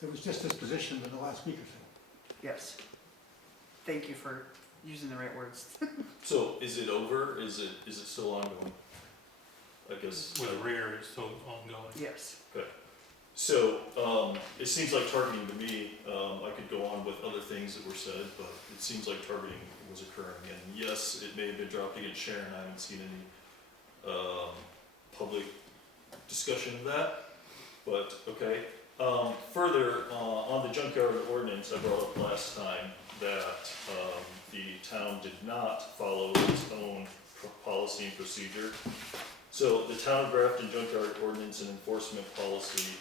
There was just this position in the last week or so. Yes. Thank you for using the right words. So is it over? Is it still ongoing? I guess. With Ringer, it's still ongoing. Yes. So, it seems like targeting to me, I could go on with other things that were said, but it seems like targeting was occurring. And yes, it may have been dropped against Sharon, I haven't seen any, public discussion of that, but, okay. Further, on the junkyard ordinance, I brought up last time that, the town did not follow its own policy and procedure. So the town of Grafton junkyard ordinance and enforcement policy,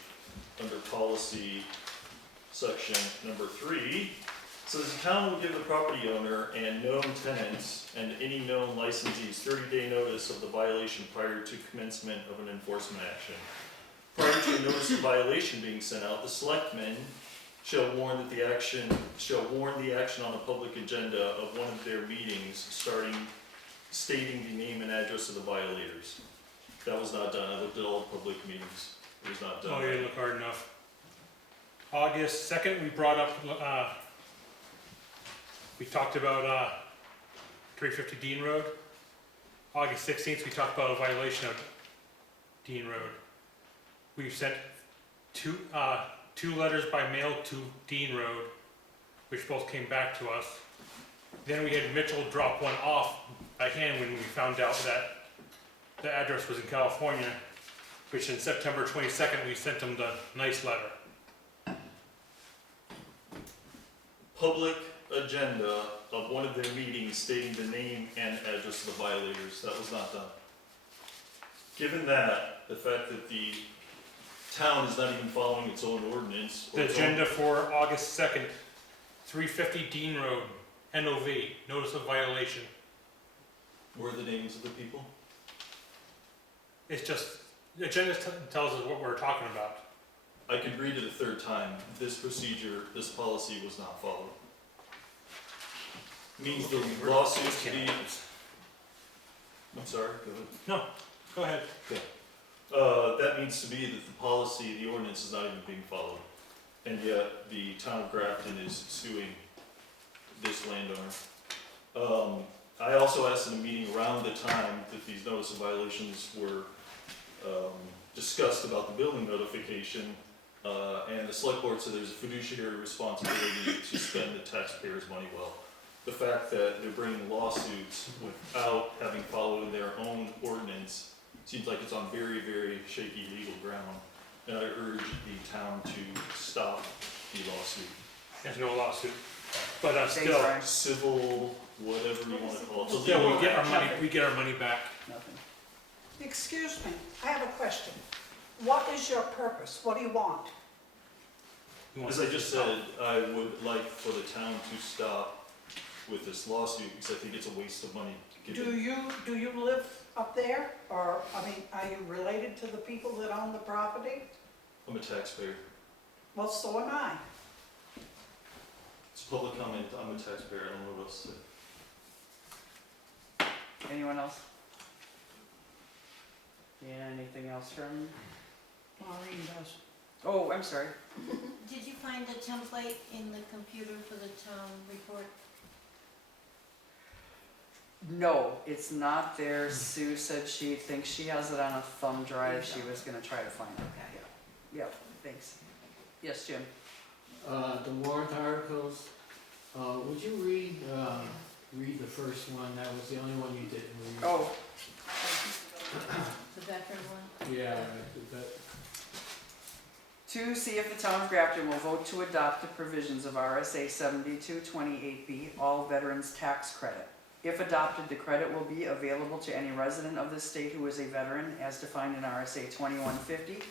under policy section number 3, says the town will give the property owner and known tenants and any known licensees 30-day notice of the violation prior to commencement of an enforcement action. Prior to a notice of violation being sent out, the selectmen shall warn the action on the public agenda of one of their meetings, stating the name and address of the violators. That was not done. I looked at all public meetings. It was not done. Oh, you didn't look hard enough. August 2nd, we brought up, we talked about 350 Dean Road. August 16th, we talked about a violation of Dean Road. We sent two letters by mail to Dean Road, which both came back to us. Then we had Mitchell drop one off by hand when we found out that the address was in California, which in September 22nd, we sent them the nice letter. Public agenda of one of their meetings stating the name and address of the violators. That was not done. Given that, the fact that the town is not even following its own ordinance. The agenda for August 2nd, 350 Dean Road, NOV, notice of violation. Were the names of the people? It's just, the agenda tells us what we're talking about. I could read it a third time. This procedure, this policy was not followed. Means the lawsuit to be... I'm sorry, go ahead. No, go ahead. That means to be that the policy, the ordinance is not even being followed. And yet, the town of Grafton is suing this landowner. I also asked in a meeting around the time that these notice of violations were discussed about the building notification, and the select board said there's a fiduciary responsibility to spend the taxpayers' money well. The fact that they're bringing lawsuits without having followed their own ordinance seems like it's on very, very shaky legal ground, and I urge the town to stop the lawsuit. There's no lawsuit, but Thanks, still, Brian. Civil, whatever you want to call it. still, we get our money back. Nothing. Excuse me, I have a question. What is your purpose? What do you want? We want As I just said, I would like for the town to stop with this lawsuit, because I think it's a waste of money. Do you live up there? Or, I mean, are you related to the people that own the property? I'm a taxpayer. Well, so am I. It's public comment, I'm a taxpayer, I don't know what else to say. Anyone else? Anything else from? Maureen does. Oh, I'm sorry. Did you find a template in the computer for the town report? No, it's not there. Sue said she thinks she has it on a thumb drive. She was gonna try to find it. Okay. Yep, thanks. Yes, Jim? The warrant articles, would you read the first one? That was the only one you didn't read. Oh, The veteran one? Yeah, to see if the town of Grafton will vote to adopt the provisions of RSA 7228B, all veterans tax credit. If adopted, the credit will be available to any resident of the state who is a veteran as defined in RSA 2150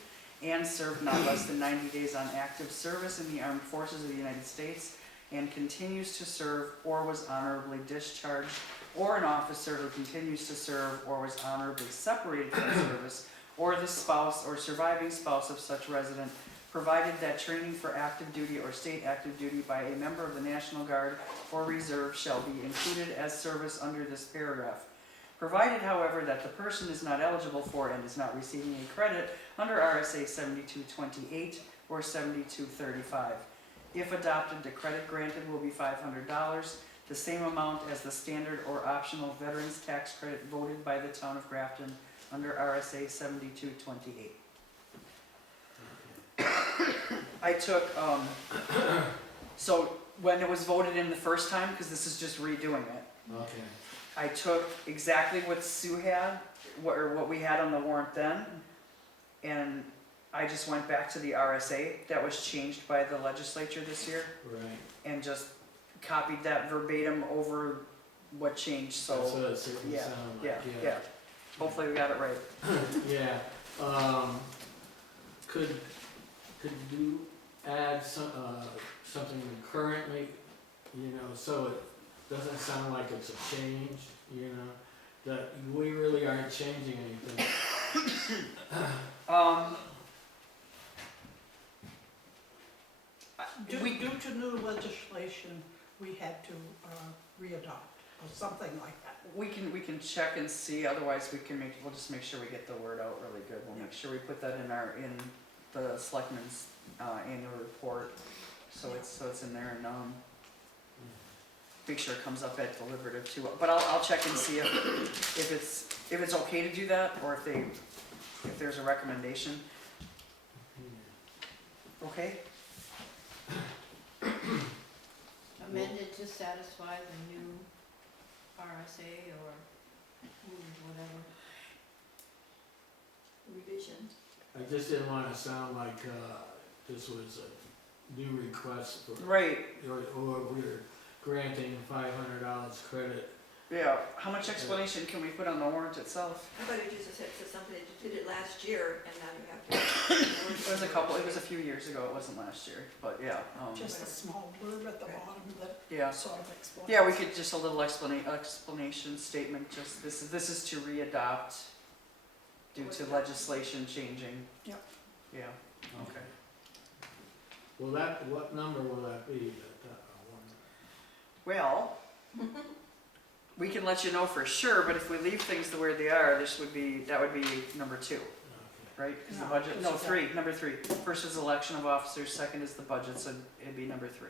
and served not less than 90 days on active service in the armed forces of the United States and continues to serve or was honorably discharged, or an officer who continues to serve or was honorably separated from service, or the spouse or surviving spouse of such resident, provided that training for active duty or state active duty by a member of the National Guard or Reserve shall be included as service under this paragraph. Provided, however, that the person is not eligible for and is not receiving a credit under RSA 7228, or $72.35. If adopted, the credit granted will be $500, the same amount as the standard or optional veterans tax credit voted by the town of Grafton under RSA 7228. I took, so when it was voted in the first time, because this is just redoing it, Okay, I took exactly what Sue had, what we had on the warrant then, and I just went back to the RSA that was changed by the legislature this year, right. and just copied that verbatim over what changed, That's so, what it certainly yeah, sounded yeah, like, yeah. Hopefully we got it right. Yeah, could you add something currently, you know, so it doesn't sound like it's a change, you know? That we really aren't changing anything. Due to new legislation, we had to readopt, or something like that. We can check and see, otherwise we'll just make sure we get the word out really good. We'll make sure we put that in the Selectmen's annual report, so it's in there, and make sure it comes up at deliberative too. But I'll check and see if it's okay to do that, or if there's a recommendation. Okay? Amended to satisfy the new RSA or whatever. Revision. I just didn't wanna sound like, this was a new request for. Right, Or we're granting $500 credit. yeah. How much explanation can we put on the warrant itself? How about you just said for something that you did it last year and now you have to. It was a few years ago, it wasn't last year, but yeah. Just a small blurb at the bottom that Yeah. sort of explains. Yeah, we could, just a little explanation statement, just this is to readopt due to legislation changing. Yep. Yeah, okay. Well, what number will that be? Well, we can let you know for sure, but if we leave things the way they are, that would be number 2, Okay. right? Because the No, budget, no, because 3, number 3. First is election of officers, second is the budget, so it'd be number 3.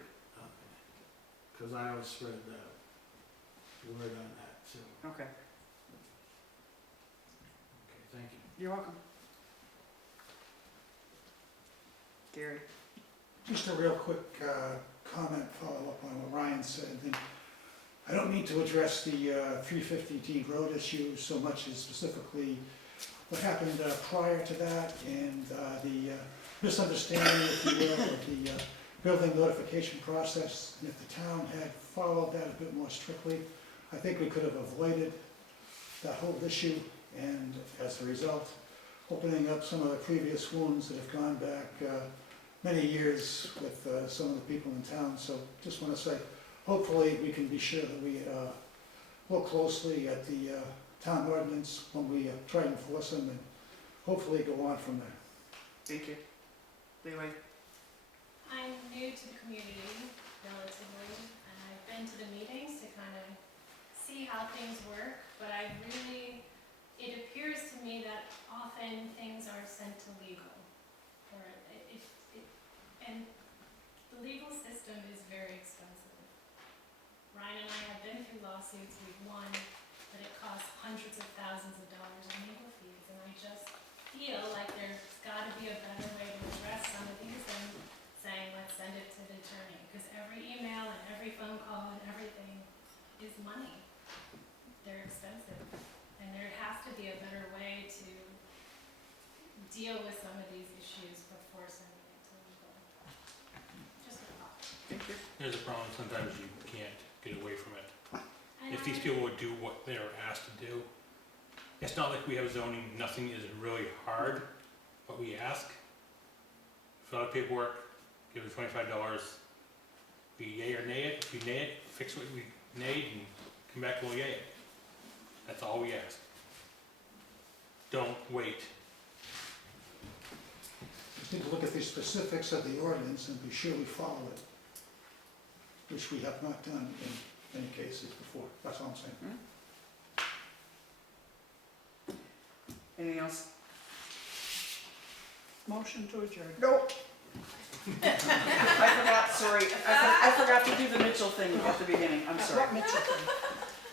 Because I always spread the word on that, too. Okay, Okay, thank you. you're welcome. Gary? Just a real quick comment, follow up on what Ryan said. And I don't mean to address the 350 Dean Road issue so much as specifically what happened prior to that and the misunderstanding, if you will, of the building notification process. And if the town had followed that a bit more strictly, I think we could have avoided that whole issue, and as a result, opening up some of the previous wounds that have gone back many years with some of the people in town. So just want to say, hopefully we can be sure that we look closely at the town ordinance when we try to enforce them, and hopefully go on from there. Thank you. Leeway? I'm new to the community relatively, and I've been to the meetings to kind of see how things work, but it appears to me that often things are sent to legal, or and the legal system is very expensive. Ryan and I have been through lawsuits, we've won, but it costs hundreds of thousands of dollars in legal fees, and I just feel like there's gotta be a better way to address some of these than saying, let's send it to the attorney, because every email and every phone call and everything is money. They're expensive, and there has to be a better way to deal with some of these issues before sending it to legal. Just a thought. Thank you. There's a problem, sometimes you can't get away from it. And If these people would do what they're asked to do, it's not like we have zoning, nothing is really hard, what we ask. Fill out paperwork, give us $25, we yay or nay it, if we nay it, fix what we nayed and come back and we'll yay it. That's all we ask. Don't wait. Just need to look at the specifics of the ordinance and be sure we follow it, which we have not done in many cases before. That's all I'm saying. Anything else? Motion to adjourn. Nope. I forgot, sorry, I forgot to do the Mitchell thing at the beginning, I'm sorry. What Mitchell thing?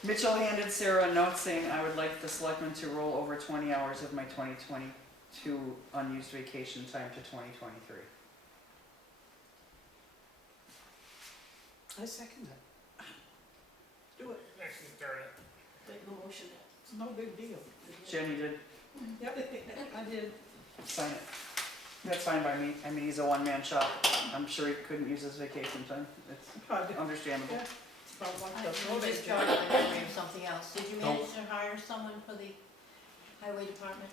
Mitchell handed Sarah a note saying, I would like the selectmen to roll over 20 hours of my 2022 unused vacation time to 2023. I second that. Do it, Make the motion. it's no big deal. Jenny did Yep, I did. sign it. That's fine by me, I mean, he's a one-man shop, I'm sure he couldn't use his vacation time, it's I did. understandable. It's about like I the you road just agent. jogged my memory of something else. Did you No. manage to hire someone for the highway department?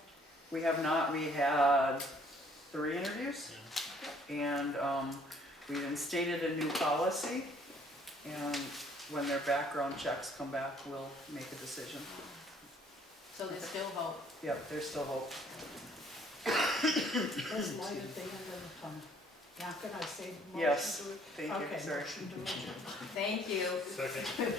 We have not, we had 3 interviews, and we instated a new policy, and when their background checks come back, we'll make a decision. So there's still hope. Yep, there's still hope. There's light at the end of the tunnel. Now, can I say the motion Yes. to it? Thank you, Okay, sorry. motion to adjourn. Thank you. Second.